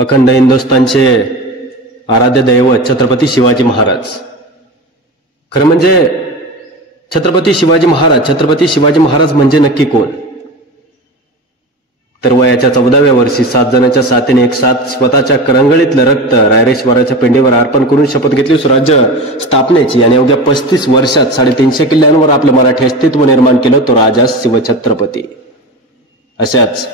अखंड हिंदुस्थानचे आराध्य दैवत छत्रपती शिवाजी महाराज. खरं म्हणजे छत्रपती शिवाजी महाराज म्हणजे नक्की कोण? तर वयाच्या 14व्या वर्षी 7 जणांच्या साथीने एक साथ स्वतःच्या करंगळीतलं रक्त रायरेश्वराच्या पिंडीवर अर्पण करून शपथ घेतली स्वराज्य स्थापनेची आणि अवघ्या 35 वर्षात 350 किल्ल्यांवर आपलं मराठी अस्तित्व निर्माण केलं तो राजा शिवछत्रपती. अशाच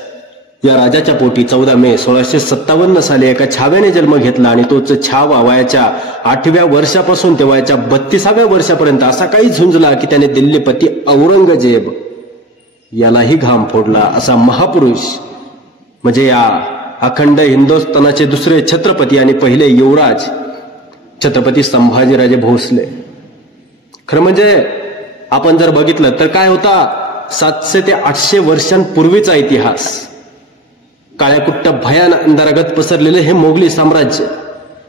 या राजाच्या पोटी 14 मे 1657 साली एका छाव्याने जन्म घेतला आणि तोच छावा वयाच्या 8व्या वर्षापासून ते वयाच्या 32व्या वर्षापर्यंत असा काही झुंजला की त्याने दिल्लीपती औरंगजेब यालाही घाम फोडला. असा महापुरुष म्हणजे या अखंड हिंदुस्थानाचे दुसरे छत्रपती आणि पहिले युवराज छत्रपती संभाजीराजे भोसले. खरं म्हणजे आपण जर बघितलं तर काय होता 700 ते 800 वर्षांपूर्वीचा इतिहास. काळ्याकुट्ट भयान अंधारागत पसरलेले हे मोगली साम्राज्य.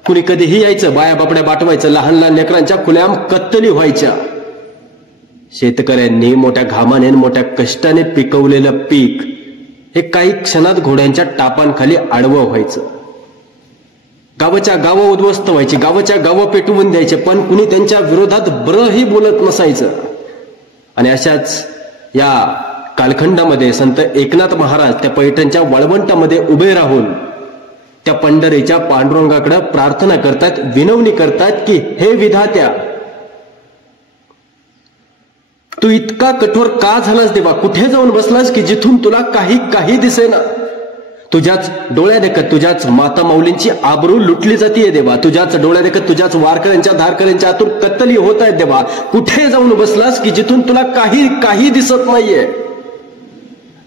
कुणी कधीही यायचं, बाया बापड्या बाटवायचं, लहान लहान लेकरांच्या खुल्याम कत्तली व्हायच्या. शेतकऱ्यांनी मोठ्या घामाने मोठ्या कष्टाने पिकवलेलं पीक हे काही क्षणात घोड्यांच्या टापांखाली आडवं व्हायचं. गावाच्या गावं उद्ध्वस्त व्हायची, गावाच्या गावं पेटवून द्यायचे, पण कुणी त्यांच्या विरोधात ब्रही बोलत नसायचं. आणि अशाच या कालखंडामध्ये संत एकनाथ महाराज त्या पैठणच्या वाळवंटामध्ये उभे राहून त्या पंढरीच्या पांडुरंगाकडे प्रार्थना करतात, विनवणी करतात की हे विधात्या, तू इतका कठोर का झालास देवा? कुठे जाऊन बसलास की जिथून तुला काही दिसेना? तुझ्याच डोळ्या देखत तुझ्याच माता माऊलींची आबरू लुटली जातीये देवा. तुझ्याच डोळ्या देखत तुझ्याच वारकऱ्यांच्या धारकऱ्यांच्या आतून कत्तली होत आहेत देवा. कुठे जाऊन बसलास की जिथून तुला काही दिसत नाहीये?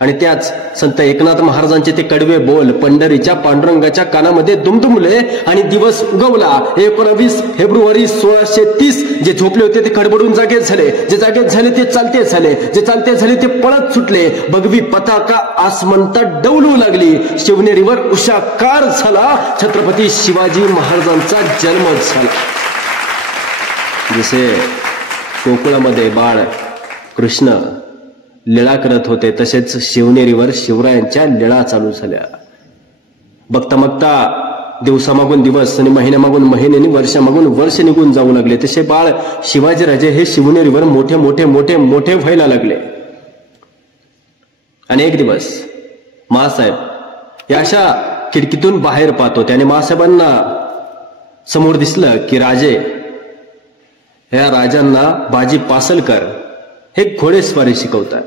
आणि त्याच संत एकनाथ महाराजांचे ते कडवे बोल पंढरीच्या पांडुरंगाच्या कानामध्ये दुमदुमले आणि दिवस उगवला. 19 फेब्रुवारी 1630 जे झोपले होते ते खडबडून जागे झाले, जे जागे झाले ते चालते झाले, जे चालते झाले ते पळत सुटले. भगवी पताका आसमंतात डौलू लागली. शिवनेरीवर उषाकार झाला. छत्रपती शिवाजी महाराजांचा जन्म झाला. जसे गोकुळामध्ये बाळ कृष्ण लीळा करत होते तसेच शिवनेरीवर शिवरायांच्या लीळा चालू झाल्या. बघता बघता दिवसामागून दिवस आणि महिन्यामागून महिने आणि वर्षामागून वर्ष निघून जाऊ लागले. तसे बाळ शिवाजीराजे हे शिवनेरीवर मोठे मोठे मोठे मोठे व्हायला लागले. आणि एक दिवस मासाहेब या अशा खिडकीतून बाहेर पाहतो. त्याने मासाहेबांना समोर दिसलं की राजे या राजांना बाजी पासलकर हे घोडेस्वारी शिकवतात.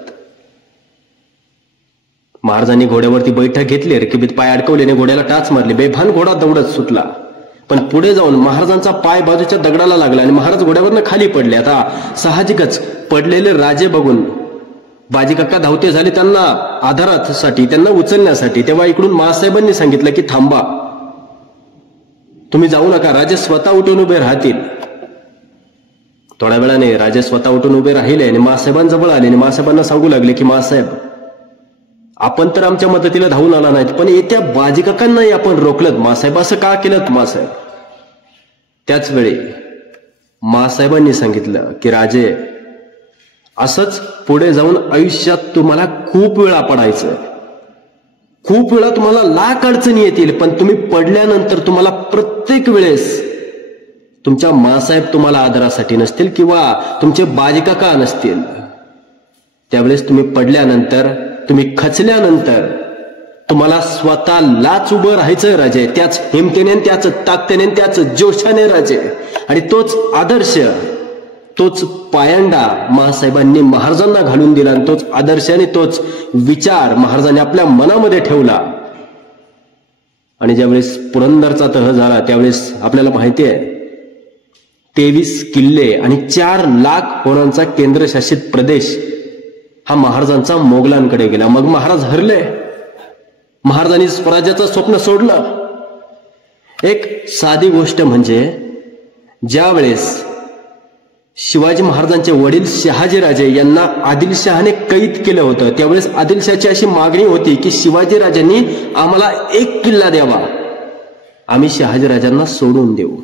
महाराजांनी घोड्यावरती बैठक घेतली, रकिबीत पाय अडकवल्याने घोड्याला टाच मारली. बेभान घोडा दौडत सुटला. पण पुढे जाऊन महाराजांचा पाय बाजूच्या दगडाला लागला आणि महाराज घोड्यावरनं खाली पडले. आता साहजिकच पडलेले राजे बघून बाजी काका धावते झाले त्यांना आधारासाठी, त्यांना उचलण्यासाठी. तेव्हा इकडून मासाहेबांनी सांगितलं की थांबा, तुम्ही जाऊ नका, राजे स्वतः उठून उभे राहतील. थोड्या वेळाने राजे स्वतः उठून उभे राहिले आणि मासाहेबांजवळ आले आणि मासाहेबांना सांगू लागले की मासाहेब, आपण तर आमच्या मदतीला धावून आला नाहीत, पण येत्या बाजीकाकांनाही आपण रोखलं. मासाहेब असं का केलं मासाहेब? त्याच वेळी मासाहेबांनी सांगितलं की राजे, असंच पुढे जाऊन आयुष्यात तुम्हाला खूप वेळा पडायचं, खूप वेळा तुम्हाला लाख अडचणी येतील, पण तुम्ही पडल्यानंतर तुम्हाला प्रत्येक वेळेस तुमच्या मासाहेब तुम्हाला आदरासाठी नसतील किंवा तुमचे बाजीकाका नसतील. त्यावेळेस तुम्ही पडल्यानंतर, तुम्ही खचल्यानंतर तुम्हाला स्वतःलाच उभं राहायचं राजे. त्याच हिमतीने, त्याच ताकदीने, त्याच जोशाने राजे. आणि तोच आदर्श, तोच पायंडा महासाहेबांनी महाराजांना घालून दिला आणि तोच आदर्श आणि तोच विचार महाराजांनी आपल्या मनामध्ये ठेवला. आणि ज्यावेळेस पुरंदरचा तह झाला त्यावेळेस आपल्याला माहिती आहे 23 किल्ले आणि 4 लाख होरांचा केंद्रशासित प्रदेश हा महाराजांचा मोगलांकडे गेला. मग महाराज हरले. महाराजांनी स्वराज्याचं स्वप्न सोडलं. एक साधी गोष्ट म्हणजे ज्या वेळेस शिवाजी महाराजांचे वडील शहाजीराजे यांना आदिलशहाने कैद केलं होतं त्यावेळेस आदिलशहाची अशी मागणी होती की शिवाजीराजांनी आम्हाला 1 किल्ला द्यावा, आम्ही शहाजीराजांना सोडून देऊ.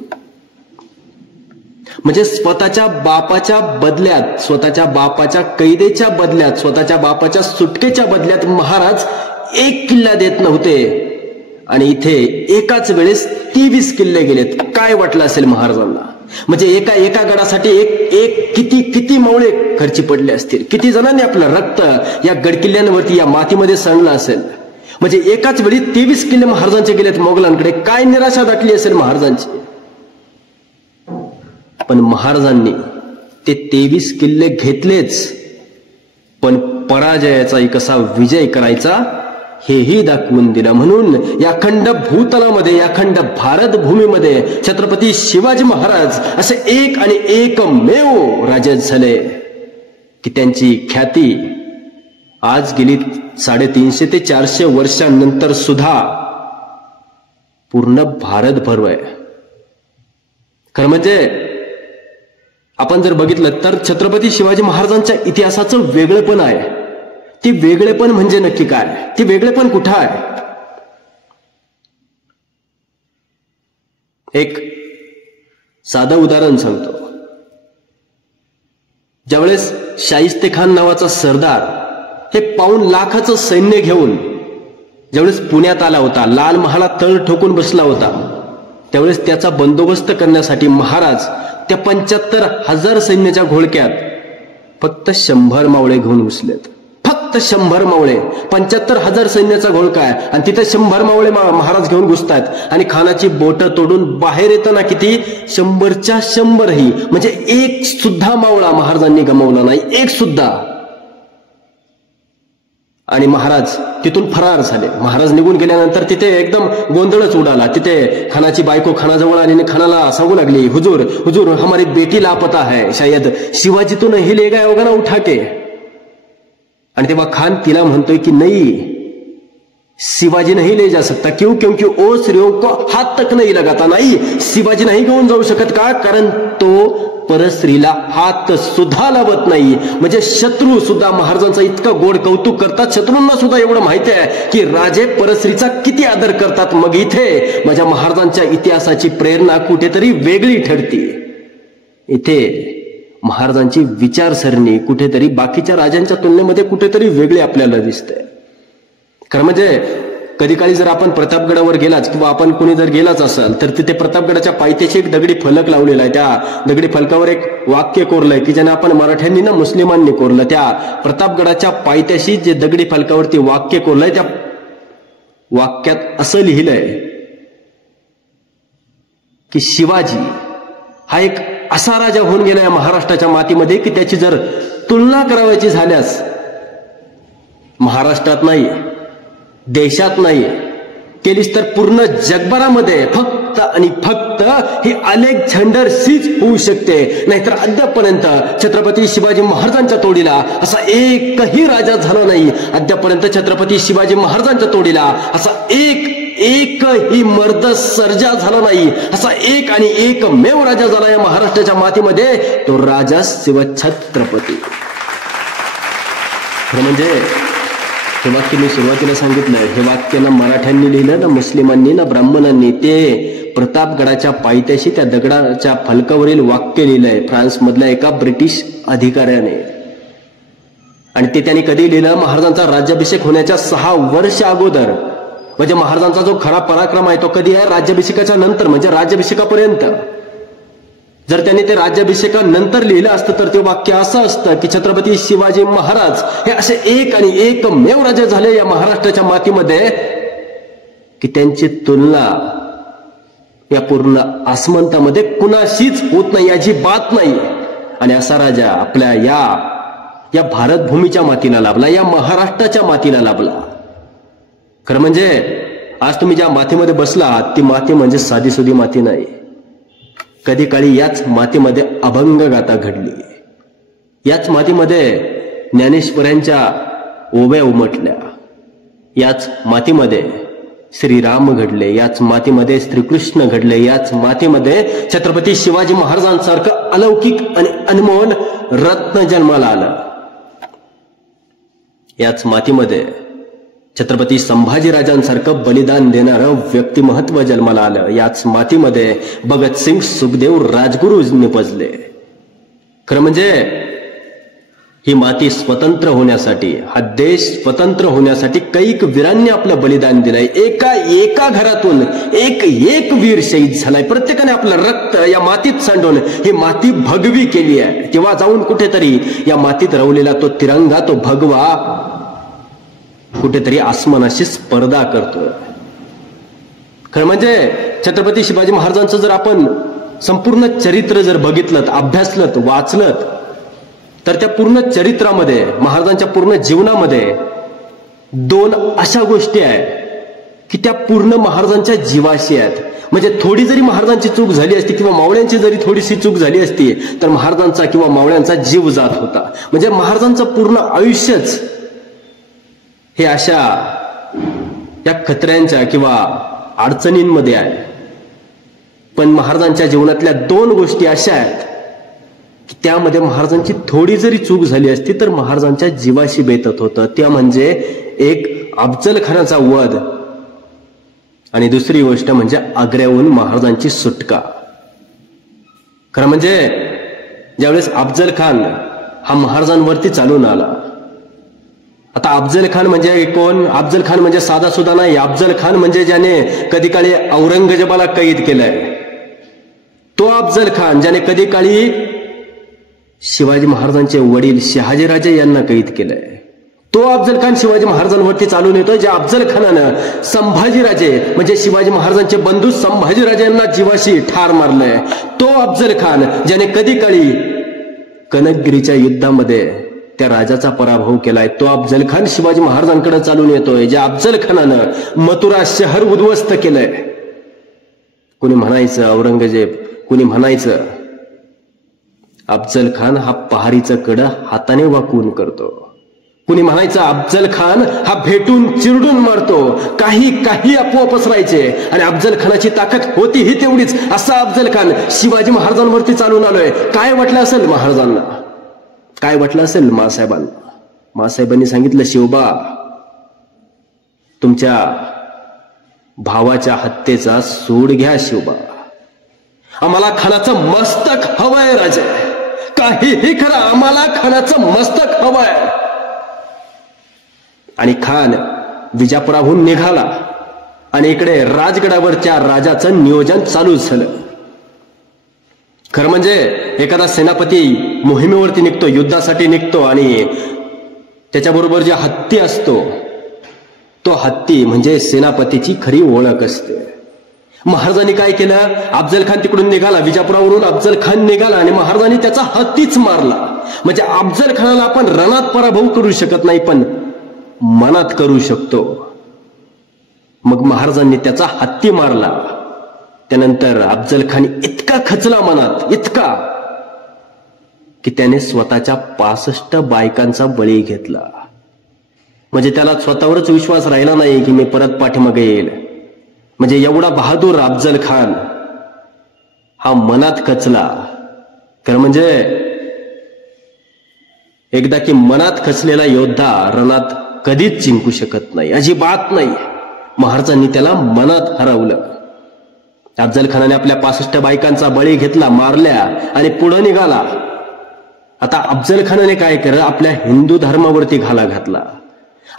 म्हणजे स्वतःच्या बापाच्या बदल्यात, स्वतःच्या बापाच्या कैदेच्या बदल्यात, स्वतःच्या बापाच्या सुटकेच्या बदल्यात महाराज 1 किल्ला देत नव्हते. आणि इथे एकाच वेळेस 23 किल्ले गेलेत. काय वाटलं असेल महाराजांना? म्हणजे एका गडासाठी एक किती मावळे खर्ची पडले असतील, किती जणांनी आपलं रक्त या गडकिल्ल्यांवरती या मातीमध्ये सांडलं असेल. म्हणजे एकाच वेळी 23 किल्ले महाराजांचे गेलेत मोगलांकडे. काय निराशा दाटली असेल महाराजांची. पण महाराजांनी ते 23 किल्ले घेतलेच, पण पराजयाचा कसा विजय करायचा हेही दाखवून दिलं. म्हणून या अखंड भूतलामध्ये, या अखंड भारत भूमीमध्ये छत्रपती शिवाजी महाराज असे एक आणि एकमेव राजे झाले की त्यांची ख्याती आज गेली 350 ते 400 वर्षांनंतर सुद्धा पूर्ण भारतभर आहे. खरं म्हणजे आपण जर बघितलं तर छत्रपती शिवाजी महाराजांच्या इतिहासाचं वेगळेपण आहे. ते वेगळेपण म्हणजे नक्की काय? ते वेगळेपण कुठं आहे? एक साधं उदाहरण सांगतो. ज्यावेळेस शाहिस्तेखान नावाचा सरदार हे 1.25 लाखाचं सैन्य घेऊन ज्यावेळेस पुण्यात आला होता, लाल महालात तळ ठोकून बसला होता, त्यावेळेस त्याचा बंदोबस्त करण्यासाठी महाराज त्या 75,000 सैन्याच्या घोळक्यात फक्त 100 मावळे घेऊन घुसलेत. फक्त 100 मावळे. 75,000 सैन्याचा घोळका आहे आणि तिथे 100 मावळे महाराज घेऊन घुसतायत. आणि खानाची बोटं तोडून बाहेर येताना किती? 100च्या 100ही. म्हणजे एक सुद्धा मावळा महाराजांनी गमावला नाही, एक सुद्धा. आणि महाराज तिथून फरार झाले. महाराज निघून गेल्यानंतर तिथे एकदम गोंधळच उडाला. तिथे खानाची बायको खानाजवळ आली आणि खानाला सांगू लागली, हुजूर हुजूर हमारी बेटी लापता है, शायद शिवाजी तो नहीं ले गया होगा ना उठा के. आणि तेव्हा खान तिला म्हणतोय की नाही, शिवाजी नहीं ले जा सकता. क्यों? क्योंकि ओ स्त्रियों को हात तक नहीं लगाता. नाही, शिवाजी नाही घेऊन जाऊ शकत. का? कारण तो परस्त्रीला हात सुद्धा लावत नाही. म्हणजे शत्रू सुद्धा महाराजांचा इतका गोड कौतुक करतात. शत्रूंना सुद्धा एवढं माहिती आहे की राजे परस्त्रीचा किती आदर करतात. मग इथे माझ्या महाराजांच्या इतिहासाची प्रेरणा कुठेतरी वेगळी ठरते. इथे महाराजांची विचारसरणी कुठेतरी बाकीच्या राजांच्या तुलनेमध्ये कुठेतरी वेगळी आपल्याला दिसते. खरं म्हणजे कधी काळी जर आपण प्रतापगडावर गेलाच किंवा आपण कोणी जर गेलाच असेल तर तिथे प्रतापगडाच्या पायथ्याशी एक दगडी फलक लावलेला आहे. त्या दगडी फलकावर एक वाक्य कोरलंय की ज्याने आपण मराठ्यांनी ना मुस्लिमांनी कोरलं. त्या प्रतापगडाच्या पायथ्याशी जे दगडी फलकावरती वाक्य कोरलंय त्या वाक्यात असं लिहिलंय की शिवाजी हा एक असा राजा होऊन गेला या महाराष्ट्राच्या मातीमध्ये की त्याची जर तुलना करावायची झाल्यास महाराष्ट्रात नाही, देशात नाही, केलीस तर पूर्ण जगभरामध्ये फक्त आणि फक्त ही अलेक्झांडर सीच होऊ शकते. नाहीतर अद्यापर्यंत छत्रपती शिवाजी महाराजांच्या तोडीला असा एकही राजा झाला नाही. अद्यापर्यंत छत्रपती शिवाजी महाराजांच्या तोडीला असा एकही मर्द सर्जा झाला नाही. असा एक आणि एकमेव राजा झाला या महाराष्ट्राच्या मातीमध्ये, तो राजा शिवछत्रपती. म्हणजे हे वाक्य मी सुरुवातीला सांगितलं, हे वाक्य ना मराठ्यांनी लिहिलं, ना मुस्लिमांनी, ना ब्राह्मणांनी. ते प्रतापगडाच्या पायथ्याशी त्या दगडाच्या फलकावरील वाक्य लिहिलंय फ्रान्स मधल्या एका ब्रिटिश अधिकाऱ्याने. आणि ते त्यांनी कधी लिहिलं? महाराजांचा राज्याभिषेक होण्याच्या 6 वर्ष अगोदर. म्हणजे महाराजांचा जो खरा पराक्रम आहे तो कधी आहे? राज्याभिषेकाच्या नंतर, म्हणजे राज्याभिषेकापर्यंत. जर त्यांनी ते राज्याभिषेकानंतर लिहिलं असतं तर ते वाक्य असं असतं की छत्रपती शिवाजी महाराज हे असे एक आणि एकमेव राजे झाले या महाराष्ट्राच्या मातीमध्ये की त्यांची तुलना या पूर्ण आसमंतामध्ये कुणाशीच होत नाही, अजिबात नाही. आणि असा राजा आपल्या या भारतभूमीच्या मातीला लाभला, या महाराष्ट्राच्या मातीला लाभला. खरं म्हणजे आज तुम्ही ज्या मातीमध्ये बसला आहात ती माती म्हणजे साधीसुधी माती नाही. कधी काळी याच मातीमध्ये अभंग गाथा घडली, याच मातीमध्ये ज्ञानेश्वरांच्या ओव्या उमटल्या, याच मातीमध्ये श्रीराम घडले, याच मातीमध्ये श्रीकृष्ण घडले, याच मातीमध्ये छत्रपती शिवाजी महाराजांसारखं अलौकिक आणि अनमोल रत्न जन्माला आलं. याच मातीमध्ये छत्रपती संभाजीराजांसारखं बलिदान देणारं व्यक्तिमत्व जन्माला आलं. याच मातीमध्ये भगतसिंग, सुखदेव, राजगुरू निपजले. खरं म्हणजे ही माती स्वतंत्र होण्यासाठी, हा देश स्वतंत्र होण्यासाठी कैक वीरांनी आपलं बलिदान दिलंय. एका घरातून एक वीर शहीद झालाय. प्रत्येकाने आपलं रक्त या मातीत सांडून ही माती भगवी केली आहे. तेव्हा जाऊन कुठेतरी या मातीत रवलेला तो तिरंगा, तो भगवा कुठेतरी आसमानाशी स्पर्धा करतोय. खरं म्हणजे छत्रपती शिवाजी महाराजांचं जर आपण संपूर्ण चरित्र जर बघितलं, अभ्यासलं, वाचलं, तर त्या पूर्ण चरित्रामध्ये, महाराजांच्या पूर्ण जीवनामध्ये दोन अशा गोष्टी आहेत की त्या पूर्ण महाराजांच्या जीवाशी आहेत. म्हणजे थोडी जरी महाराजांची चूक झाली असती किंवा मावळ्यांची जरी थोडीशी चूक झाली असती तर महाराजांचा किंवा मावळ्यांचा जीव जात होता. म्हणजे महाराजांचं पूर्ण आयुष्यच हे अशा या खतऱ्यांच्या किंवा अडचणींमध्ये आहे. पण महाराजांच्या जीवनातल्या दोन गोष्टी अशा आहेत की त्यामध्ये महाराजांची थोडी जरी चूक झाली असती तर महाराजांच्या जीवाशी बेतत होतं. त्या म्हणजे एक अफजल खानाचा वध आणि दुसरी गोष्ट म्हणजे आग्र्याहून महाराजांची सुटका. खरं म्हणजे ज्यावेळेस अफजल खान हा महाराजांवरती चालून आला. आता अफजल खान म्हणजे कोण? अफजल खान म्हणजे साधा सुद्धा नाही. अफजल खान म्हणजे ज्याने कधी काळी औरंगजेबाला कैद केलंय, तो अफजल खान ज्याने कधी काळी शिवाजी महाराजांचे वडील शहाजीराजे यांना कैद केलंय, तो अफजल खान शिवाजी महाराजांवरती चालून येतोय. ज्या अफजल खानानं संभाजीराजे म्हणजे शिवाजी महाराजांचे बंधू संभाजीराजे यांना जीवाशी ठार मारलंय, तो अफजल खान ज्याने कधी काळी कनकगिरीच्या युद्धामध्ये त्या राजाचा पराभव केलाय, तो अफजल खान शिवाजी महाराजांकडे चालून येतोय. ज्या अफजल खानानं मथुरा शहर उद्ध्वस्त केलंय. कुणी म्हणायचं औरंगजेब, कुणी म्हणायचं अफजल खान हा पहारीचं कडं हाताने वाकवून करतो, कुणी म्हणायचं अफजल खान हा भेटून चिरडून मारतो. काही अफवा पसरायचे आणि अफजल खानाची ताकद होती ही तेवढीच. असा अफजल खान शिवाजी महाराजांवरती चालून आलोय. काय वाटलं असेल महाराजांना, काय वाटलं असेल मासाहेबांना? मासाहेबांनी सांगितलं, शिवबा तुमच्या भावाच्या हत्येचा सूड घ्या शिवबा, आम्हाला खानाचं मस्तक हवंय राजे, काहीही करा आम्हाला खानाचं मस्तक हवंय. आणि खान विजापुराहून निघाला आणि इकडे राजगडावरच्या राजाचं नियोजन चालू झालं. खरं म्हणजे एखादा सेनापती मोहिमेवरती निघतो, युद्धासाठी निघतो आणि त्याच्याबरोबर जे हत्ती असतो तो हत्ती म्हणजे सेनापतीची खरी ओळख असते. महाराजांनी काय केलं? अफजल खान तिकडून निघाला, विजापुरावरून अफजल खान निघाला आणि महाराजांनी त्याचा हत्तीच मारला. म्हणजे अफजल खानाला आपण रणात पराभव करू शकत नाही पण मनात करू शकतो. मग महाराजांनी त्याचा हत्ती मारला. त्यानंतर अफजल खान इतका खचला मनात, इतका की त्याने स्वतःच्या 65 बायकांचा बळी घेतला. म्हणजे त्याला स्वतःवरच विश्वास राहिला नाही की मी परत पाठीमागे येईल. म्हणजे एवढा बहादूर अफजल खान हा मनात खचला. तर म्हणजे एकदा की मनात खचलेला योद्धा रणात कधीच जिंकू शकत नाही, अजिबात नाही. महाराजांनी त्याला मनात हरवलं. अफजल खानाने आपल्या 65 बायकांचा बळी घेतला, मारल्या आणि पुढे निघाला. आता अफजल खानाने काय केलं? आपल्या हिंदू धर्मावरती घाला घातला.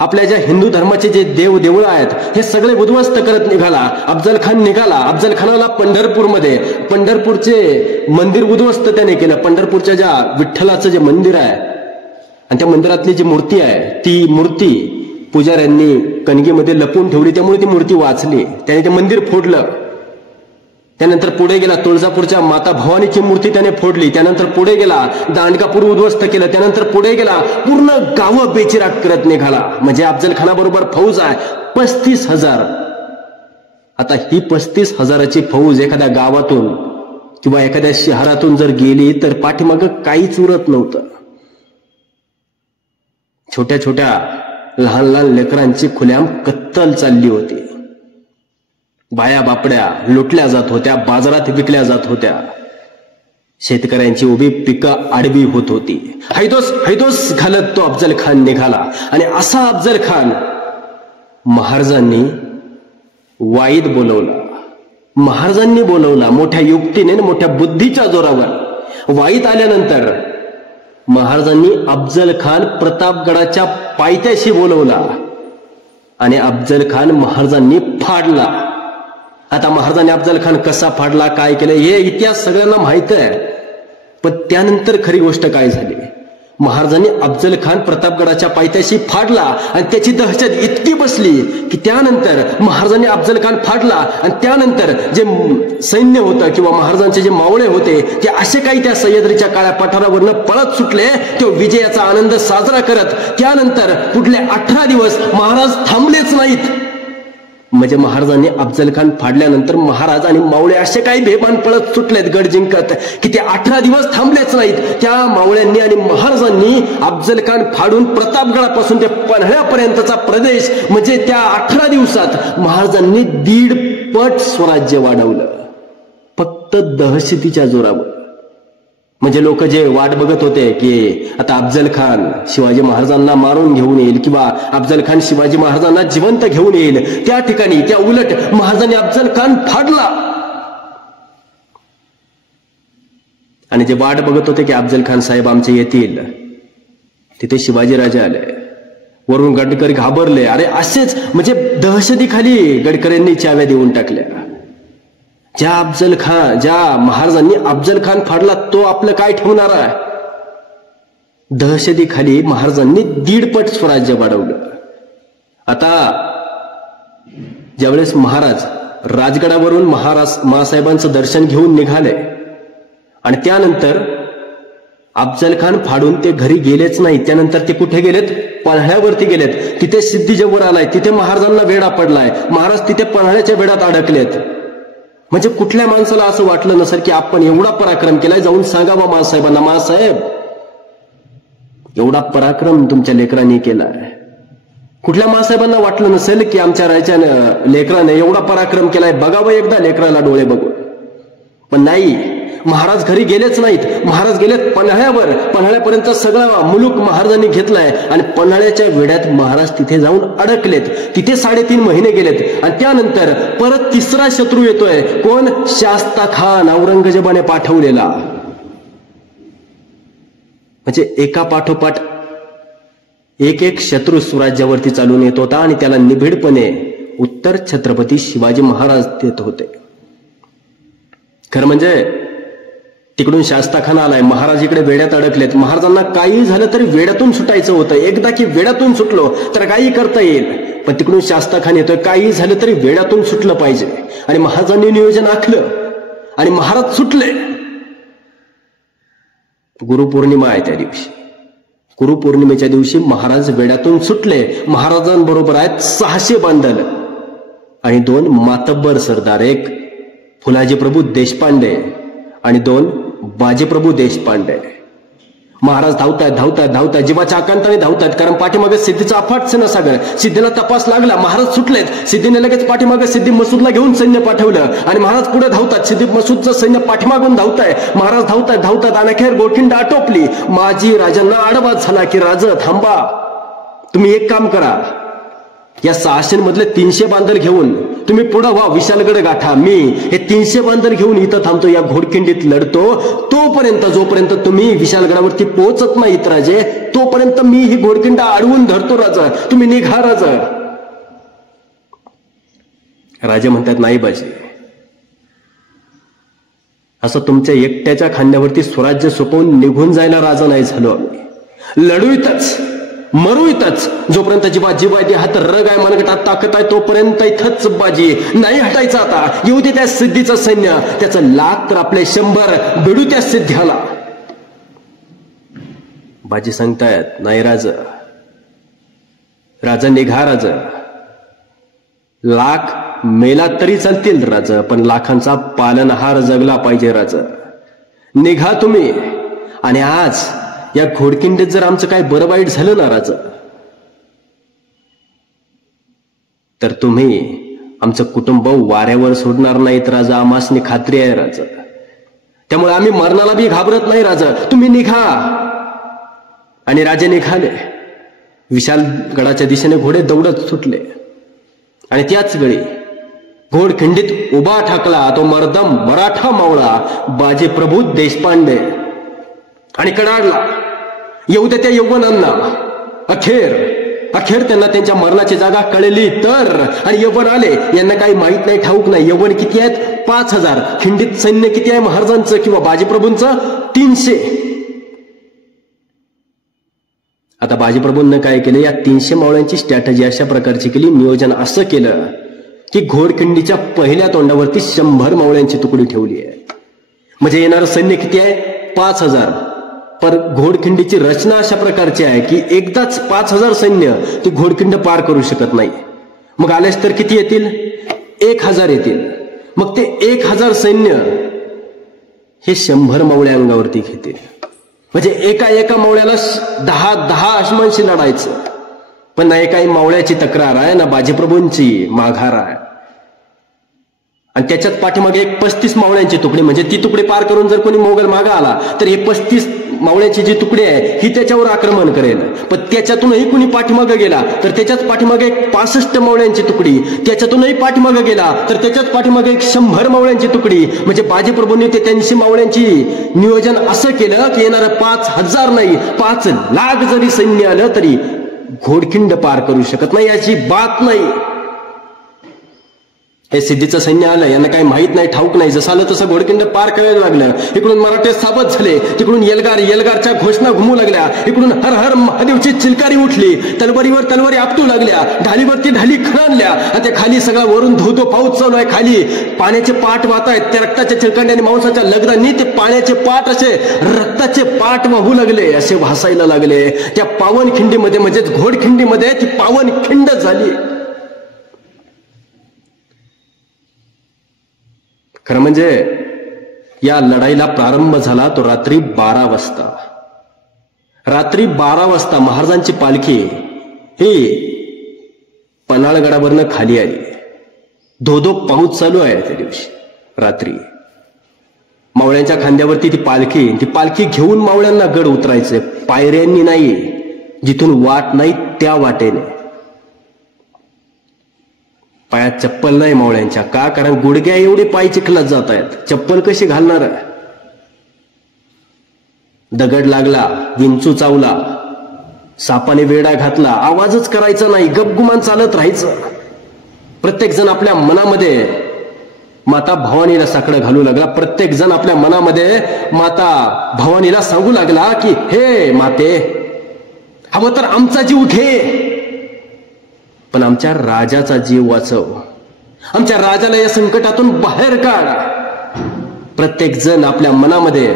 आपल्या ज्या हिंदू धर्माचे जे देवदेवळं आहेत हे सगळे उद्ध्वस्त करत निघाला. अफजल खान निघाला. अफजल खानाला पंढरपूरचे मंदिर उद्ध्वस्त त्याने केलं. पंढरपूरच्या ज्या विठ्ठलाचं जे मंदिर आहे आणि त्या मंदिरातली जी मूर्ती आहे ती मूर्ती पुजाऱ्यांनी कणगीमध्ये लपवून ठेवली, त्यामुळे ती मूर्ती वाचली. त्याने ते मंदिर फोडलं. त्यानंतर पुढे गेला, तुळजापूरच्या माता भवानीची मूर्ती त्याने फोडली. त्यानंतर पुढे गेला, दांडगापूर उद्ध्वस्त केलं. त्यानंतर पुढे गेला, पूर्ण गावं बेचिराग करत निघाला. म्हणजे अफजल खानाबरोबर फौज आहे 35,000. आता ही 35,000ची फौज एखाद्या गावातून किंवा एखाद्या शहरातून जर गेली तर पाठीमागं काहीच उरत नव्हतं. छोट्या छोट्या लहान लहान लेकरांची खुल्याम कत्तल चालली होती. बाया बापड्या लुटल्या जात होत्या, बाजारात विकल्या जात होत्या. शेतकऱ्यांची उभी पिकं आडवी होत होती. हैदोस घालत तो अफजल खान निघाला. आणि असा अफजल खान महाराजांनी वाईद बोलवला. महाराजांनी बोलवला मोठ्या युक्तीने, मोठ्या बुद्धीच्या जोरावर. वाईत आल्यानंतर महाराजांनी अफजल खान प्रतापगडाच्या पायथ्याशी बोलवला आणि अफजल खान महाराजांनी फाडला. आता महाराजांनी अफजल खान कसा फाडला, काय केलं, हे इतिहास सगळ्यांना माहित आहे. पण त्यानंतर खरी गोष्ट काय झाली, महाराजांनी अफजल खान प्रतापगडाच्या पायथ्याशी फाडला आणि त्याची दहशत इतकी बसली की त्यानंतर महाराजांनी अफजल खान फाडला आणि त्यानंतर जे सैन्य होतं किंवा महाराजांचे जे मावळे होते ते असे काही त्या सह्याद्रीच्या काळ्या पठारावरनं पळत सुटले. तो विजयाचा आनंद साजरा करत त्यानंतर पुढले 18 दिवस महाराज थांबलेच नाहीत. म्हणजे महाराजांनी अफजल खान फाडल्यानंतर महाराज आणि मावळे असे काही बेभान पळत सुटलेत गड जिंकत की ते 18 दिवस थांबलेच नाहीत. त्या मावळ्यांनी आणि महाराजांनी अफजल खान फाडून प्रतापगडापासून ते पन्हाळ्यापर्यंतचा प्रदेश म्हणजे त्या 18 दिवसात महाराजांनी 1.5 पट स्वराज्य वाढवलं, फक्त दहशतीच्या जोरावर. म्हणजे लोक जे वाट बघत होते की आता अफजल खान शिवाजी महाराजांना मारून घेऊन येईल किंवा अफजल खान शिवाजी महाराजांना जिवंत घेऊन येईल, त्या ठिकाणी त्या उलट महाराजांनी अफजल खान फाडला. आणि जे वाट बघत होते की अफजल खान साहेब आमचे येतील, तिथे शिवाजी राजे आले. वरून गडकरी घाबरले. अरे असेच म्हणजे दहशतीखाली गडकरींनी चाव्या देऊन टाकल्या. ज्या महाराजांनी अफजल खान फाडला तो आपलं काय ठेवणार आहे. दहशतीखाली महाराजांनी 1.5 पट स्वराज्य वाढवलं. आता ज्यावेळेस महाराज राजगडावरून महासाहेबांचं दर्शन घेऊन निघाले आणि त्यानंतर अफजल खान फाडून ते घरी गेलेच नाही. त्यानंतर ते कुठे गेलेत, पन्हाळ्यावरती गेलेत. तिथे सिद्धी आलाय, तिथे महाराजांना वेढा पडलाय. महाराज तिथे पन्हाळ्याच्या वेढात अडकलेत. म्हणजे कुठल्या माणसाला असं वाटलं नसेल की आपण एवढा पराक्रम केलाय, जाऊन सांगावा महासाहेबांना, महासाहेब एवढा पराक्रम तुमच्या लेकरांनी केलाय. कुठल्या महासाहेबांना वाटलं नसेल की आमच्या राजाच्या लेकराने एवढा पराक्रम केलाय, बघावं एकदा लेकराला डोळे बघून. पण नाही, महाराज घरी गेलेच नाहीत. महाराज गेलेत पन्हाळ्यावर. पन्हाळ्यापर्यंत सगळा मुलूक महाराजांनी घेतलाय आणि पन्हाळ्याच्या वेढ्यात महाराज तिथे जाऊन अडकलेत. तिथे 3.5 महिने गेलेत आणि त्यानंतर परत 3रा शत्रू येतोय. कोण, शास्ता खान, औरंगजेबाने पाठवलेला. म्हणजे एका पाठोपाठ एक शत्रू स्वराज्यावरती चालून येत होता आणि त्याला निबिडपणे उत्तर छत्रपती शिवाजी महाराज देत होते. खरं म्हणजे तिकडून शास्ता खान आलाय, महाराज इकडे वेड्यात अडकलेत. महाराजांना काही झालं तरी वेड्यातून सुटायचं होतं. एकदा की वेड्यातून सुटलो तर काही करता येईल. पण तिकडून शास्ता खान येतोय, काही झालं तरी वेड्यातून सुटलं पाहिजे. आणि महाराजांनी नियोजन आखलं आणि महाराज सुटले. गुरुपौर्णिमा आहे त्या दिवशी. गुरुपौर्णिमेच्या दिवशी महाराज वेड्यातून सुटले. महाराजांबरोबर आहेत 600 बांधल आणि 2 मातब्बर सरदार, एक फुलाजी प्रभू देशपांडे आणि 2 बाजीप्रभू देशपांडे. महाराज धावतायत जीवाच्या आकांताने धावतायत. कारण पाठीमागे सिद्धीचा अफाट सेनासागर. सिद्धीला तपास लागला, महाराज सुटलेत. सिद्धीने लगेच पाठीमागे सिद्धी मसूदला घेऊन सैन्य पाठवलं आणि महाराज पुढे धावतात. सिद्धी मसूदचं सैन्य पाठीमागून धावताय. महाराज धावतात आणि अखेर गोडखिंड आटोपली. माजी राजांना आडवाद झाला की राज थांबा, तुम्ही एक काम करा, या 600 मधले 300 बांधल घेऊन तुम्ही पुढे व्हा, विशालगड गाठा. मी हे 300 बांधल घेऊन इथं थांबतो, या घोडखिंडीत लढतो. तोपर्यंत जोपर्यंत तुम्ही विशालगडावरती पोहोचत नाहीत राजे, तोपर्यंत मी ही घोडखिंड अडवून धरतो राजा, तुम्ही निघा राजा. राजे म्हणतात, नाही बाजी, असं तुमच्या एकट्याच्या खांद्यावरती स्वराज्य सोपवून निघून जायला राजा नाही झालो आम्ही. लढू इथंच, मरू इथंच. जोपर्यंत जीवा हात रग आहे, मनगटात ताकद आहे, तोपर्यंत इथंच बाजी. नाही हटायचं आता. येऊ दे त्या सिद्धीचं सैन्य, त्याचं लाख तर आपले 100 भिडू त्या सिद्ध्याला. बाजी सांगतायत, नाही राजा निघा राजा. लाख मेला तरी चालतील राजा, पण लाखांचा पालनहार जगला पाहिजे राजा. निघा तुम्ही. आणि आज या घोडखिंडीत जर आमचं काय बरं वाईट झालं ना राजा, तर तुम्ही आमचं कुटुंब वाऱ्यावर सोडणार नाहीत राजा, आम्हासनी खात्री आहे राजा. त्यामुळे आम्ही मरणाला बी घाबरत नाही राजा, तुम्ही निघा. आणि राजे निघाले. विशालगडाच्या दिशेने घोडे दौडत सुटले आणि त्याच वेळी घोडखिंडीत उभा ठाकला तो मर्दम मराठा मावळा बाजीप्रभू देशपांडे आणि कडाडला. येऊ दे त्या यौवनांना, अखेर त्यांना त्यांच्या मरणाची जागा कळली तर. आणि यौवन आले, यांना काही माहित नाही, ठाऊक नाही. यौवन किती आहेत? 5,000. खिंडीत सैन्य किती आहे महाराजांचं किंवा बाजीप्रभूंचं? 300. आता बाजीप्रभूंना काय केलं? या 300 मावळ्यांची स्ट्रॅटेजी अशा प्रकारची केली, नियोजन असं केलं की घोडखिंडीच्या पहिल्या तोंडावरती 100 मावळ्यांची तुकडी ठेवली आहे. म्हणजे येणारं सैन्य किती आहे? 5,000. पर घोडखिंडीची रचना अशा प्रकारची आहे की एकदाच 5,000 सैन्य ती घोडखिंड पार करू शकत नाही. मग आलेच तर किती येतील? 1,000 येतील. मग ते 1,000 सैन्य हे 100 मावळ्या अंगावरती घेतील. म्हणजे एका मावळ्याला 10 अश्मांशी लढायचं. पण ना एका मावळ्याची तक्रार आहे, ना बाजीप्रभूंची माघार आहे. आणि त्याच्यात पाठीमागे एक 35 मावळ्यांची तुकडी, म्हणजे ती तुकडी पार करून जर कोणी मोगल मागा आला तर हे 35 मावळ्यांची जी तुकडी आहे ही त्याच्यावर आक्रमण करेल. पण त्याच्यातूनही कुणी पाठीमागे गेला तर त्याच्याच पाठीमागे एक 65 मावळ्यांची तुकडी, त्याच्यातूनही पाठीमागे गेला तर त्याच्याच पाठीमागे एक 100 मावळ्यांची तुकडी. म्हणजे बाजीप्रभूंनी ते 300 मावळ्यांची नियोजन असं केलं की येणारं 5,000 नाही 5,00,000 जरी सैन्य आलं तरी घोडखिंड पार करू शकत नाही, याची बात नाही. हे सिद्धीचं सैन्य आलं, यांना काही माहित नाही, ठाऊक नाही. जसं आलं तसं घोडखिंड पार करायला लागलं. इकडून मराठे सावध झाले, तिकडून येलगारच्या घोषणा घुमू लागल्या, इकडून हर हर महादेवची चिलकारी उठली, तलवारीवर तलवारी आपटू लागल्या, ढालीवरती ढाली खणाणल्या. आणि त्या खाली सगळा वरून धो पाऊस चालू आहे. खाली पाण्याचे पाट वाहत आहेत. त्या रक्ताच्या चिलकांड्याने मांसाच्या लग्नांनी ते पाण्याचे पाट असे रक्ताचे पाट वाहू लागले, असे भासायला लागले. त्या पावनखिंडीमध्ये म्हणजेच घोडखिंडीमध्ये ती पावनखिंड झाली. खरं म्हणजे या लढाईला प्रारंभ झाला तो रात्री 12 वाजता. रात्री 12 वाजता महाराजांची पालखी ही पन्हाळगडावरनं खाली आली. धो पाऊस चालू आहे त्या दिवशी रात्री. मावळ्यांच्या खांद्यावरती ती पालखी घेऊन मावळ्यांना गड उतरायचे, पायऱ्यांनी नाही, जिथून वाट नाही त्या वाटेने. पायात चप्पल नाही मावळ्यांच्या. का? कारण गुडघ्या एवढे पाय चिखलात जात आहेत, चप्पल कशी घालणार? दगड लागला, विंचू चावला, सापाने वेढा घातला, आवाजच करायचा नाही, गपगुमान चालत राहायचं. प्रत्येक जण आपल्या मनामध्ये माता भवानीला साकडं घालू लागला. प्रत्येक जण आपल्या मनामध्ये माता भवानीला सांगू लागला की हे माते, हवं तर आमचा जीव घे, पण आमच्या राजाचा जीव वाचव, आमच्या राजाला या संकटातून बाहेर काढ. प्रत्येक जण आपल्या मनामध्ये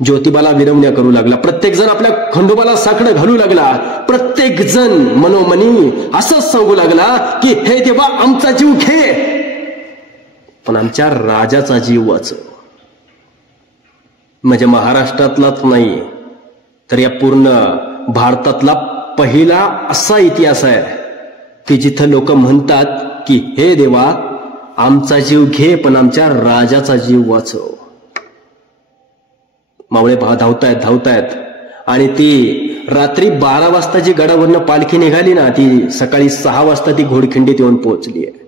ज्योतिबाला विनवण्या करू लागला. प्रत्येक जण आपल्या खंडोबाला साकडं घालू लागला. प्रत्येक जण मनोमनी असंच सांगू लागला की हे देवा, आमचा जीव घे, पण आमच्या राजाचा जीव वाचव. म्हणजे महाराष्ट्रातलाच नाही तर या पूर्ण भारतातला पहिला असा इतिहास आहे की जिथं लोक म्हणतात की हे देवा, आमचा जीव घे, पण आमच्या राजाचा जीव वाचव. मावळे धावतायत आणि ती रात्री 12 वाजता जी गडावरनं पालखी निघाली ना, ती सकाळी 6 वाजता ती घोडखिंडीत येऊन पोहोचली आहे.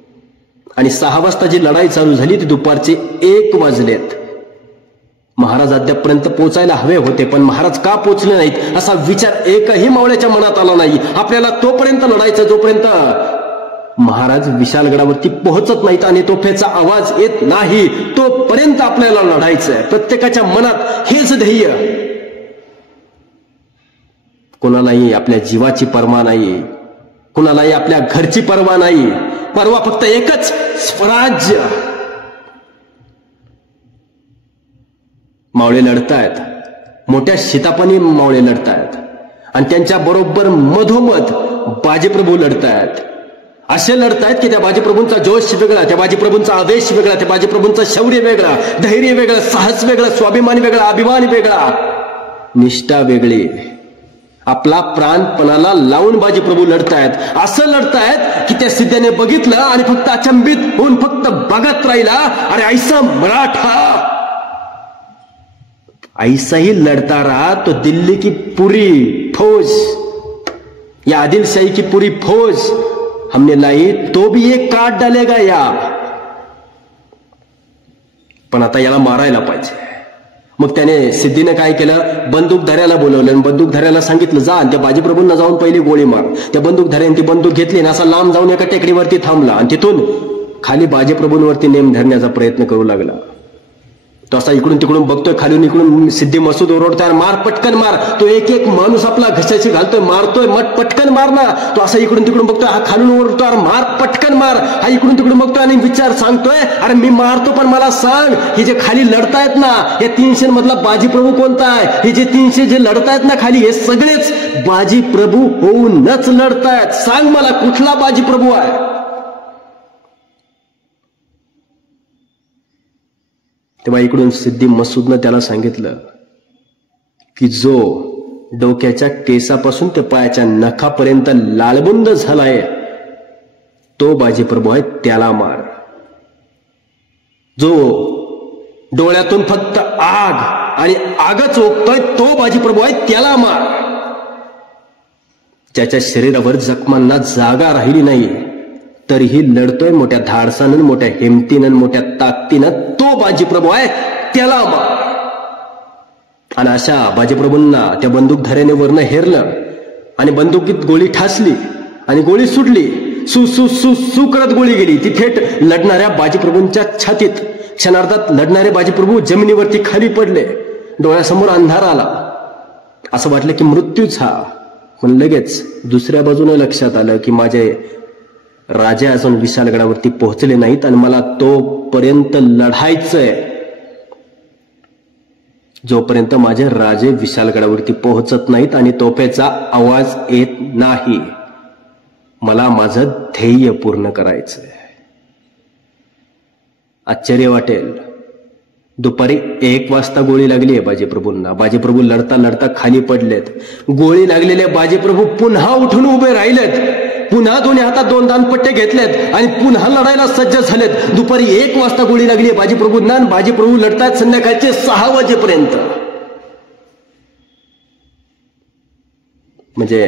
आणि 6 वाजता जी लढाई चालू झाली ती दुपारचे 1 वाजलेत. महाराज अद्यापर्यंत पोचायला हवे होते, पण महाराज का पोचले नाहीत असा विचार एकही मावळ्याच्या मनात आला नाही. आपल्याला तोपर्यंत लढायचं जोपर्यंत महाराज विशालगडावरती पोहोचत नाहीत आणि तोफेचा आवाज येत नाही, तोपर्यंत आपल्याला लढायचंय. प्रत्येकाच्या मनात हेच ध्येय. कोणालाही आपल्या जीवाची पर्वा नाही, कोणालाही आपल्या घरची पर्वा नाही. पर्वा फक्त एकच, स्वराज्य. मावळे लढतायत, मोठ्या शितापानी मावळे लढतायत आणि त्यांच्या बरोबर मधोमध बाजीप्रभू लढतायत. असे लढतायत की त्या बाजीप्रभूंचा जोश वेगळा, त्या बाजीप्रभूंचा आवेश वेगळा, त्या बाजीप्रभूंचा शौर्य वेगळा, धैर्य वेगळं, साहस वेगळं, स्वाभिमान वेगळा, अभिमान वेगळा, निष्ठा वेगळी. आपला प्राणपणाला लावून बाजीप्रभू लढतायत. असं लढतायत की त्या सिद्ध्याने बघितलं आणि फक्त अचंबित होऊन फक्त बघत राहिला. अरे ऐसा मराठा, ऐसा ही लड़ता रहा तो दिल्ली की पूरी फौज या आदिलशाही की पूरी फौज हमने लाई तो भी ये काट डालेगा या. पण आता याला मारायला पाहिजे. मग त्याने सिद्धीने काय केलं, बंदूकधाऱ्याला बोलवलं आणि बंदूकधाऱ्याला सांगितलं जा त्या बाजीप्रभूंना जाऊन पहिली गोळी मार. त्या बंदूकधाऱ्याने ती बंदूक घेतली आणि असा लांब जाऊन एका टेकडीवरती थांबला आणि तिथून खाली बाजीप्रभूंवरती नेम धरण्याचा प्रयत्न करू लागला. तो असा इकडून तिकडून बघतोय, खालून इकडून सिद्धी मसूद ओरडतोय, मार पटकन मार. तो एक एक माणूस आपला घशाशी घालतोय, मारतोय, पटकन मार ना. तो असा इकडून तिकडून बघतोय, हा खालून ओरडतोय, अरे मार पटकन मार. हा इकडून तिकडून बघतोय आणि विचार सांगतोय, अरे मी मारतो पण मला सांग, हे जे खाली लढतायत ना, या 300 मधला बाजीप्रभू कोणता आहे? हे जे 300 जे लढतायत ना खाली, हे सगळेच बाजीप्रभू होऊनच लढतायत. सांग मला कुठला बाजीप्रभू आहे? तेव्हा इकडून सिद्धी मसूदनं त्याला सांगितलं की जो डोक्याच्या केसापासून ते पायाच्या नखापर्यंत लालबुंद झालाय तो बाजीप्रभू आहे, त्याला मार. जो डोळ्यातून फक्त आग आणि आगच ओकतोय तो बाजीप्रभू आहे, त्याला मार. ज्याच्या शरीरावर जखमांना जागा राहिली नाही तरीही लढतोय मोठ्या धाडसानं, मोठ्या हिमतीनं, मोठ्या ताकदीनं, तो बाजीप्रभू आहे, त्याला मार. आणि अशा बाजीप्रभूंना त्या बंदूकधाऱ्याने वरनं हेरलं आणि बंदुकीत गोळी ठासली आणि गोळी सुटली. सु सु सु सु करत गोळी गेली. ती थेट लढणाऱ्या बाजीप्रभूंच्या छातीत. क्षणार्धात लढणारे बाजीप्रभू जमिनीवरती खाली पडले. डोळ्यासमोर अंधार आला. असं वाटलं की मृत्यूच हा. पण लगेच दुसऱ्या बाजूने लक्षात आलं की माझे राजे अजून विशालगडावरती पोहोचले नाहीत आणि मला तोपर्यंत लढायचंय. जोपर्यंत माझे राजे विशालगडावरती पोहोचत नाहीत आणि तोफेचा आवाज येत नाही, मला माझं ध्येय पूर्ण करायचंय. आश्चर्य वाटेल, दुपारी 1 वाजता गोळी लागली आहे बाजीप्रभूंना. बाजीप्रभू लढता लढता खाली पडलेत. गोळी लागलेले बाजीप्रभू पुन्हा उठून उभे राहिलेत. पुन्हा दोन्ही हातात 2 दानपट्टे घेतलेत आणि पुन्हा लढायला सज्ज झालेत. दुपारी 1 वाजता गोळी लागली आहे बाजीप्रभूंना आणि बाजीप्रभू लढतायत संध्याकाळचे 6 वाजेपर्यंत. म्हणजे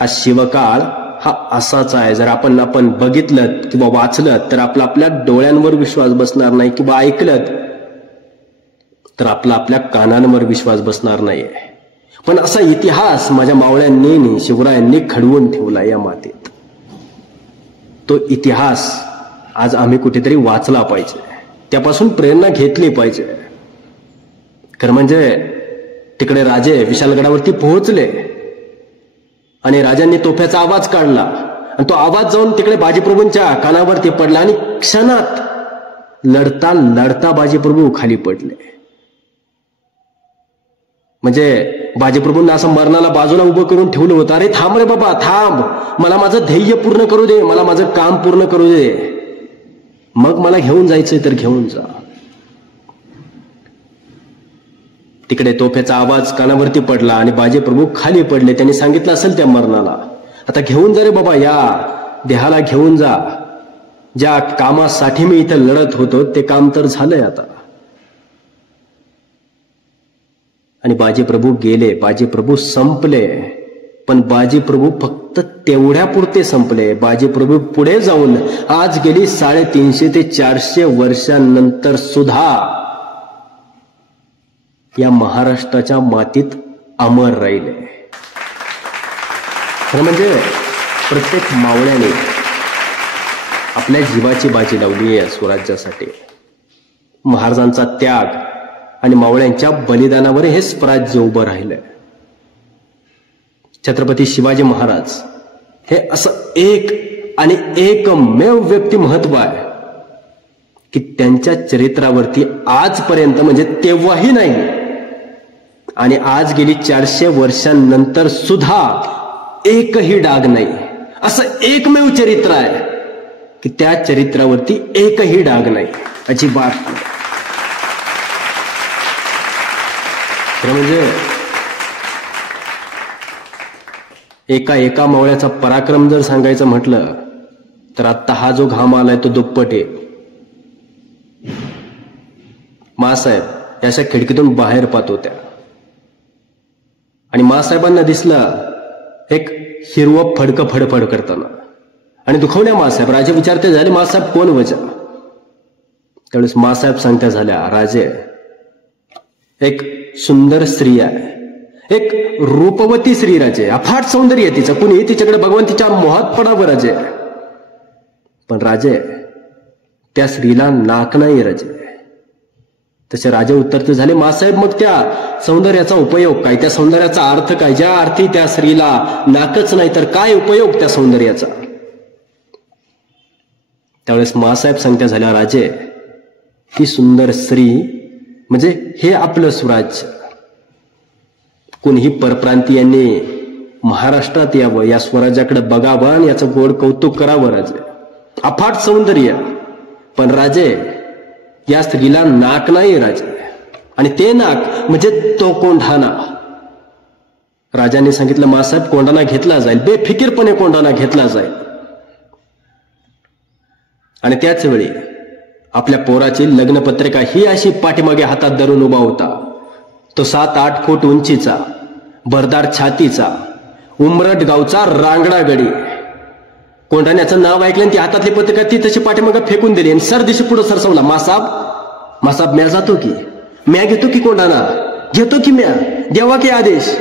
हा शिवकाळ हा असाच आहे. जर आपण बघितलं किंवा वाचलं तर आपल्या डोळ्यांवर विश्वास बसणार नाही, किंवा ऐकलं तर आपल्या कानांवर विश्वास बसणार नाही. पण असा इतिहास माझ्या मावळ्यांनी, शिवरायांनी खडवून ठेवला या मातीत. तो इतिहास आज आम्ही कुठेतरी वाचला पाहिजे, त्यापासून प्रेरणा घेतली पाहिजे. खरं म्हणजे तिकडे राजे विशालगडावरती पोहोचले आणि राजांनी तोफ्याचा आवाज काढला आणि तो आवाज जाऊन तिकडे बाजीप्रभूंच्या कानावरती पडला आणि क्षणात लढता लढता बाजीप्रभू खाली पडले. म्हणजे बाजीप्रभूंना असं मरणाला बाजूला उभं करून ठेवलं होतं. अरे थांब रे बाबा, थांब, मला माझं ध्येय पूर्ण करू दे, मला माझं काम पूर्ण करू दे, मग मला घेऊन जायचंय तर घेऊन जा. तिकडे तोफेचा आवाज कानावरती पडला आणि बाजीप्रभू खाली पडले. त्यांनी सांगितलं असेल त्या मरणाला, आता घेऊन जा रे बाबा, या देहाला घेऊन जा. ज्या कामासाठी मी इथं लढत होतो ते काम तर झालंय आता. आणि बाजीप्रभू गेले, बाजीप्रभू संपले. पण बाजीप्रभू फक्त तेवढ्या पुरते संपले. बाजीप्रभू पुढे जाऊन आज गेली 350 ते 400 वर्षांनंतर सुद्धा या महाराष्ट्राच्या मातीत अमर राहिले. खरं म्हणजे प्रत्येक मावळ्याने आपल्या जीवाची बाजी लावली आहे स्वराज्यासाठी. महाराजांचा त्याग आणि मावळ्यांच्या बलिदानावर हे स्वराज्य उभं राहिलंय. छत्रपती शिवाजी महाराज हे असं एक आणि एकमेव व्यक्तिमत्व आहे की त्यांच्या चरित्रावरती आजपर्यंत, म्हणजे तेव्हाही नाही आणि आज गेली 400 वर्षांनंतर सुद्धा एकही डाग नाही. असं एकमेव चरित्र आहे की त्या चरित्रावरती एकही डाग नाही, अजिबात नाही. म्हणजे एका मावळ्याचा पराक्रम जर सांगायचं म्हटलं तर आता हा जो घाम आलाय तो दुप्पट आहे. मासाहेब अशा खिडकीतून बाहेर पाहत होत्या आणि मासाहेबांना दिसलं एक हिरवं फडकं फडफड करताना. आणि दुखवण्या मासाहेब, राजे विचारते झाले मासाहेब कोण वजा. त्यावेळेस मासाहेब सांगत्या झाल्या, राजे एक सुंदर स्त्री आहे, एक रूपवती स्त्री राजे, अफाट सौंदर्य आहे तिचं, कुणी तिच्याकडे भगवान तिच्या मोहात पडावं राजे. पण राजे त्या स्त्रीला नाक नाही राजे. तसे राजे उत्तर झाले, मासाहेब मग त्या सौंदर्याचा उपयोग काय, त्या सौंदर्याचा अर्थ काय, ज्या अर्थी त्या स्त्रीला नाकच नाही तर काय उपयोग त्या सौंदर्याचा. त्यावेळेस मासाहेब सांगत्या झाल्या, राजे ती सुंदर स्त्री म्हणजे हे आपलं स्वराज्य. कोणीही परप्रांतीयांनी महाराष्ट्रात यावं, या स्वराज्याकडे बघावं आणि याचं गोड कौतुक करावं. राजे अफाट सौंदर्य, पण राजे या स्त्रीला नाक नाही राजे, आणि ते नाक म्हणजे तो कोंढाणा. राजांनी सांगितलं, मासाहेब कोंढाणा घेतला जाईल, बेफिकीरपणे कोंढाणा घेतला जाईल. आणि त्याच वेळी आपल्या पोराची लग्नपत्रिका ही अशी पाठीमागे हातात धरून उभा होता. तो 7-8 फूट उंचीचा, भरदार छातीचा, उमरट गावचा रांगडा गडी. कोंढाण्याचं नाव ऐकलं ती हातातली पत्रिका ती तशी पाठीमागे फेकून दिली आणि सरदिशी पुढे सरसवला. मासाब म्या जातो की, म्या घेतो की कोंढाणा, घेतो की म्या, देवा की आदेश.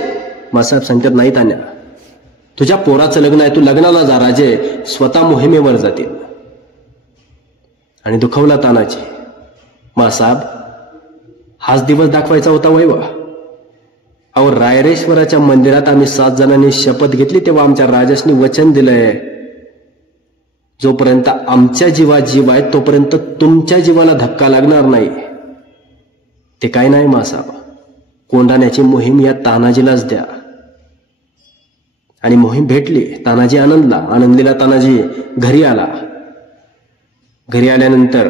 मासाहेब सांगतात, नाही तान्या, तुझ्या पोराचं लग्न आहे, तू लग्नाला जा. राजे स्वतः मोहिमेवर जातील. आणि दुखवला तानाजी, मासाहेब हाच दिवस दाखवायचा होता वैवा. अहो, रायरेश्वराच्या मंदिरात आम्ही 7 जणांनी शपथ घेतली, तेव्हा आमच्या राजासनी वचन दिलंय, जोपर्यंत आमच्या जीवात जीव आहे तोपर्यंत तुमच्या जीवाला धक्का लागणार नाही. ते काय नाही मासाहेब, कोंढाण्याची मोहीम या तानाजीलाच द्या. आणि मोहीम भेटली. तानाजी आनंदलेला तानाजी घरी आला. घरी आल्यानंतर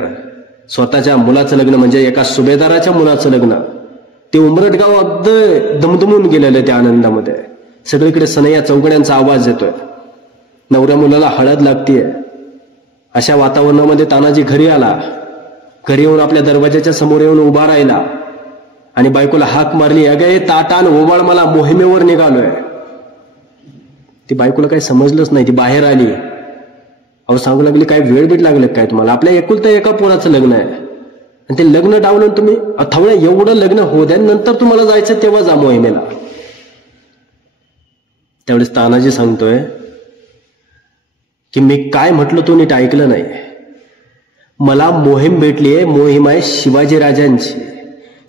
स्वतःच्या मुलाचं लग्न म्हणजे एका सुभेदाराच्या मुलाचं लग्न, ते उमरटगाव अगदी दमदमून गेलेलं त्या आनंदामध्ये. सगळीकडे सनया चौघड्यांचा आवाज येतोय, नवऱ्या मुलाला हळद लागतीये. अशा वातावरणामध्ये तानाजी घरी आला. घरी येऊन आपल्या दरवाजाच्या समोर येऊन उभा राहिला आणि बायकोला हाक मारली, अगे ताटान ओवाळ, मला मोहिमेवर निघालोय. ती बायकोला काही समजलंच नाही. ती बाहेर आली. अहो, सांगू लागली, काय वेळ बीट लागलं काय तुम्हाला, आपल्या एकुलता एका पोराचं लग्न आहे आणि ते लग्न डावलं तुम्ही, अथवळ्या एवढं लग्न होऊ द्या, नंतर तुम्हाला जायचं तेव्हा जा मोहिमेला. त्यावेळेस तानाजी सांगतोय की मी काय म्हटलं तो नीट ऐकलं नाही. मला मोहीम भेटलीये, मोहीम आहे शिवाजीराजांची.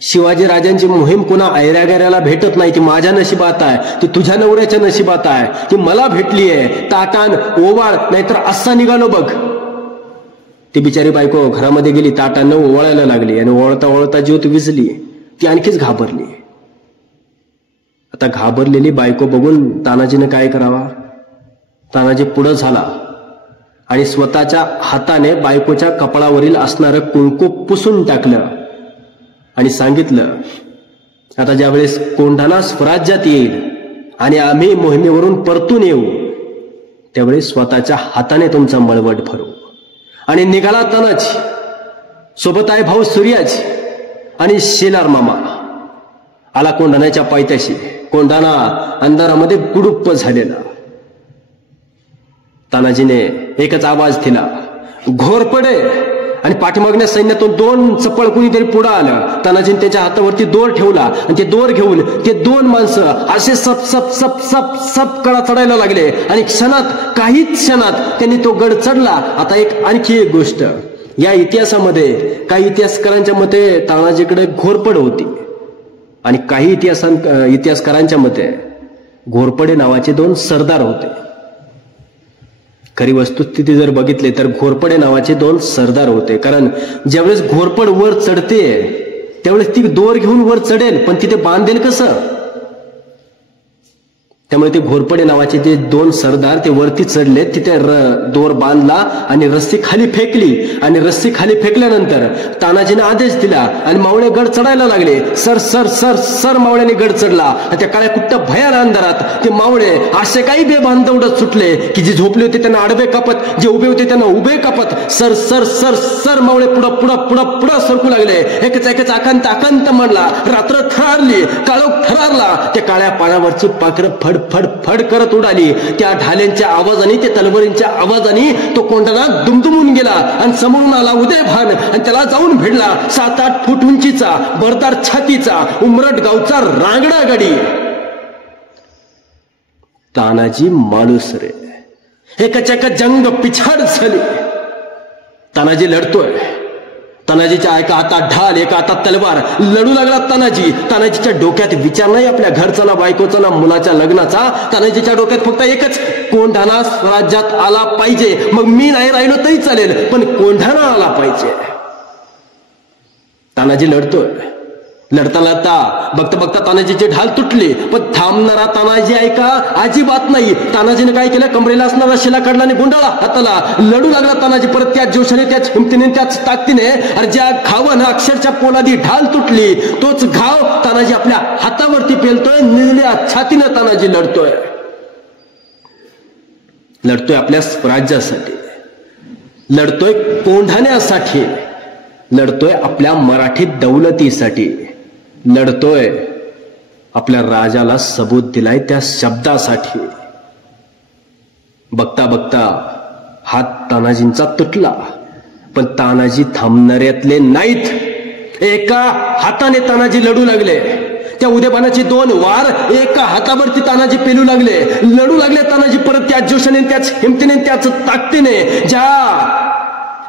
शिवाजीराजांची मोहीम कुणा ऐऱ्यागऱ्याला भेटत नाही, ती माझ्या नशिबात आहे, ती तुझ्या नवऱ्याच्या नशिबात आहे, ती मला भेटलीये. ताटान ओवाळ, नाहीतर असा निघालो बघ. ती बिचारी बायको घरामध्ये गेली, ताटानं ओवाळायला लागली आणि ओळता ओळता ज्योत विजली. ती आणखीच घाबरली. आता घाबरलेली बायको बघून तानाजीनं काय करावा. तानाजी पुढं झाला आणि स्वतःच्या हाताने बायकोच्या कपाळावरील असणारं कुंकू पुसून टाकलं आणि सांगितलं, आता ज्यावेळेस कोंढाणा स्वराज्यात येईल आणि आम्ही मोहिमेवरून परतून येऊ, त्यावेळेस स्वतःच्या हाताने तुमचा मळवट भरू. आणि निघाला तानाजी, सोबत आहे भाऊ सूर्याजी आणि शेलार मामा. आला कोंढाण्याच्या पायथ्याशी. कोंढाणा अंधारामध्ये गुडुप्प झालेला. तानाजीने एकच आवाज दिला, घोरपडे. आणि पाठीमागण्या सैन्यातून 2 चपळ कुणीतरी पुढे आलं. तानाजीने त्याच्या हातावरती दोर ठेवला आणि ते दोर घेऊन ते 2 माणसं असे सप सप सप सप सप कडा चढायला लागले आणि काही क्षणात त्यांनी तो गड चढला. आता आणखी एक गोष्ट या इतिहासामध्ये, काही इतिहासकारांच्या मते तानाजीकडे घोरपड होती आणि काही इतिहासकारांच्या मते घोरपडे नावाचे 2 सरदार होते. खरी वस्तुस्थिती जर बघितली तर घोरपडे नावाचे 2 सरदार होते. कारण ज्यावेळेस घोरपड वर चढते त्यावेळेस ती दोर घेऊन वर चढेल, पण तिथे बांधेल कसं. त्यामुळे ते घोरपडे नावाचे जे 2 सरदार ते वरती चढले, तिथे दोर बांधला आणि रस्सी खाली फेकली. आणि रस्सी खाली फेकल्यानंतर तानाजीने आदेश दिला आणि मावळे गड चढायला लागले. सर सर सर सर मावळ्याने गड चढला. आणि त्या काळ्या कुट्ट भयान अंधारात ते मावळे असे काही बेभान दौडत सुटले की जे झोपले होते त्यांना आडवे कापत, जे उभे होते त्यांना उभे कापत, सर सर सर सर मावळे पुढं पुढं पुढं पुढं सरकू लागले. एकच आकांत आकांत म्हणला. रात्र थरारली, काळोख थरारला. त्या काळ्या पाण्यावरची पाखरं फड फड फड फड करत उडाली. त्या ढाल्यांच्या आवाजाने, त्या तलवारींच्या आवाजाने तो कोंढाणा दुमदुमून गेला आणि समोरून आला उदयभान आणि त्याला जाऊन भिडला. 7-8 फूट उंचीचा, भरदार छातीचा, उमरट गावचा रांगडा गडी तानाजी मालुसरे. एकाच्या एका जंग पिछाड झाली. तानाजी लढतोय. तानाजीच्या एका हातात ढाल, एका हातात तलवार. लढू लागला तानाजी. तानाजीच्या डोक्यात विचार नाही आपल्या घरचा ना बायकोचा ना मुलाच्या लग्नाचा. तानाजीच्या डोक्यात फक्त एकच, कोंढाणा स्वराज्यात आला पाहिजे. मग मी नाही राहिलो तरी चालेल, पण कोंढाणा आला पाहिजे. तानाजी लढतोय. लढता लढता बघता बघता तानाजीचे ढाल तुटले, पण थांबणारा तानाजी ऐका अजिबात नाही. तानाजीने काय केलं, कमरेला असणारा शिला काढला आणि गुंडाळा हाताला. लढू लागला तानाजी परत त्याच जोशाने, त्याच हिमतीने, त्याच ताकदीने. अरे ज्या घावानं अक्षरच्या पोलादी ढाल तुटली, तोच घाव तानाजी आपल्या हातावरती पेलतोय. निळ्या छातीनं तानाजी लढतोय. लढतोय आपल्या स्वराज्यासाठी, लढतोय कोंढाण्यासाठी, लढतोय आपल्या मराठी दौलतीसाठी, लढतोय आपल्या राजाला सबूत दिलाय त्या शब्दासाठी. बघता बघता हात तानाजींचा तुटला, पण तानाजी थांबणाऱ्यातले नाहीत. एका हाताने तानाजी लढू लागले. त्या उदयभानाचे 2 वार एका हातावरती तानाजी पेलू लागले. लढू लागले तानाजी परत त्याच जोशाने, त्याच हिमतीने, त्याच ताकदीने. ज्या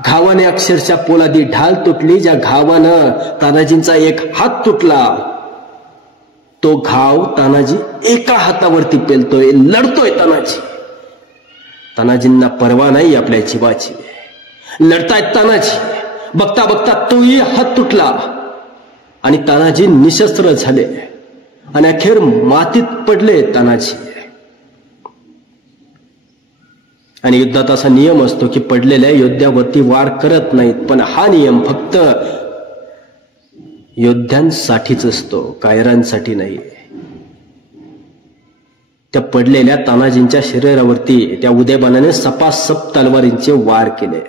घावाने अक्षरशः पोलादी ढाल तुटली, ज्या घावानं तानाजींचा एक हात तुटला, तो घाव तानाजी एका हातावरती पेलतोय. लढतोय तानाजी. तानाजींना पर्वा नाही आपल्या जीवाची. लढतायत तानाजी. बघता बघता तोही हात तुटला आणि तानाजी निशस्त्र झाले आणि अखेर मातीत पडले तानाजी. आणि युद्धात असा नियम असतो की पडलेल्या योद्ध्यावरती वार करत नाहीत, पण हा नियम फक्त योद्ध्यांसाठीच असतो, कायरांसाठी नाही. त्या पडलेल्या तानाजींच्या शरीरावरती त्या उदयभानाने सपासप तलवारींचे वार केले.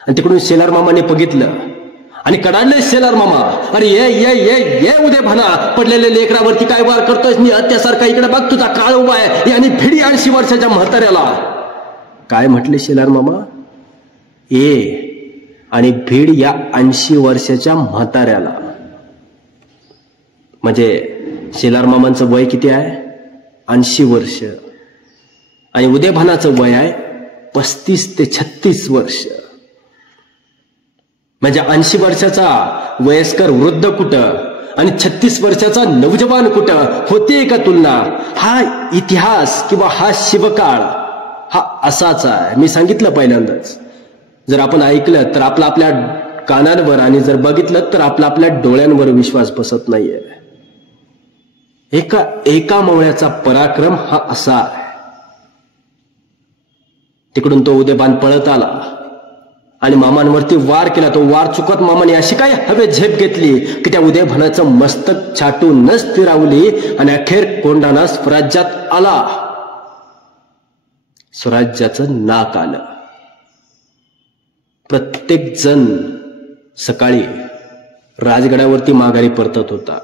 आणि तिकडून शेलार मामाने बघितलं आणि कडाडले शेलार मामा. अरे ये ये ये ये उदयभाना, पडलेल्या लेकरावरती काय वार करतोय? मी हत्यासारखा इकडे बघ, तुझा काळ उभा आहे. आणि भिडी 80 वर्षाच्या म्हाताऱ्याला काय म्हटले शेलार मामा? आणि भीड या 80 वर्षाच्या म्हाताऱ्याला. म्हणजे शेलार मामांचं वय किती आहे? 80 वर्ष. आणि उदयभानाचं वय आहे 35 ते 36 वर्ष. म्हणजे 80 वर्षाचा वयस्कर वृद्ध कुठं आणि 36 वर्षाचा नवजवान कुठं? होते का तुलना? हा इतिहास किंवा हा शिवकाळ हा असाच आहे. मी सांगितलं पहिल्यांदाच. जर आपण ऐकलं तर आपल्या कानांवर, आणि जर बघितलं तर आपल्या डोळ्यांवर विश्वास बसत नाहीये. एका मवळ्याचा पराक्रम हा असा आहे. तिकडून तो उदयभान पळत आला आणि मामांवरती वार केला. तो वार चुकत मामाने अशी काय हवे झेप घेतली की त्या उदयभानाचं मस्तक छाटूनच स्थिरावली आणि अखेर कोंढाणा स्वराज्यात आला. स्वराज्याचं नाक आलं. प्रत्येक जण सकाळी राजगडावरती माघारी परतत होता,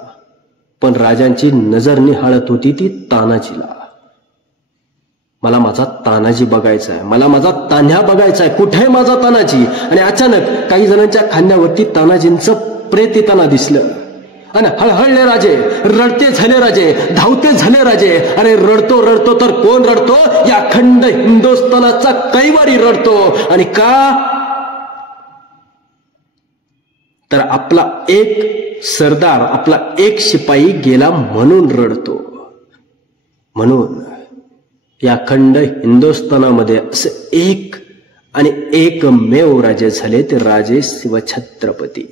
पण राजांची नजर निहाळत होती ती तानाजीला. मला माझा तानाजी बघायचा आहे, मला माझा तान्ह्या बघायचा आहे. कुठे माझा तानाजी? आणि अचानक काही जणांच्या खांद्यावरती तानाजींचं प्रेत येताना दिसलं. आणि हळहळले राजे, रडते झाले राजे, धावते झाले राजे. अरे रडतो रडतो तर कोण रडतो? या अखंड हिंदुस्थानाचा कैवारी रडतो. आणि का? तर आपला एक सरदार, आपला एक शिपाई गेला म्हणून रडतो. म्हणून या अखंड हिंदुस्थानामध्ये असे एक आणि एकमेव राजे झाले, ते राजे शिवछत्रपती.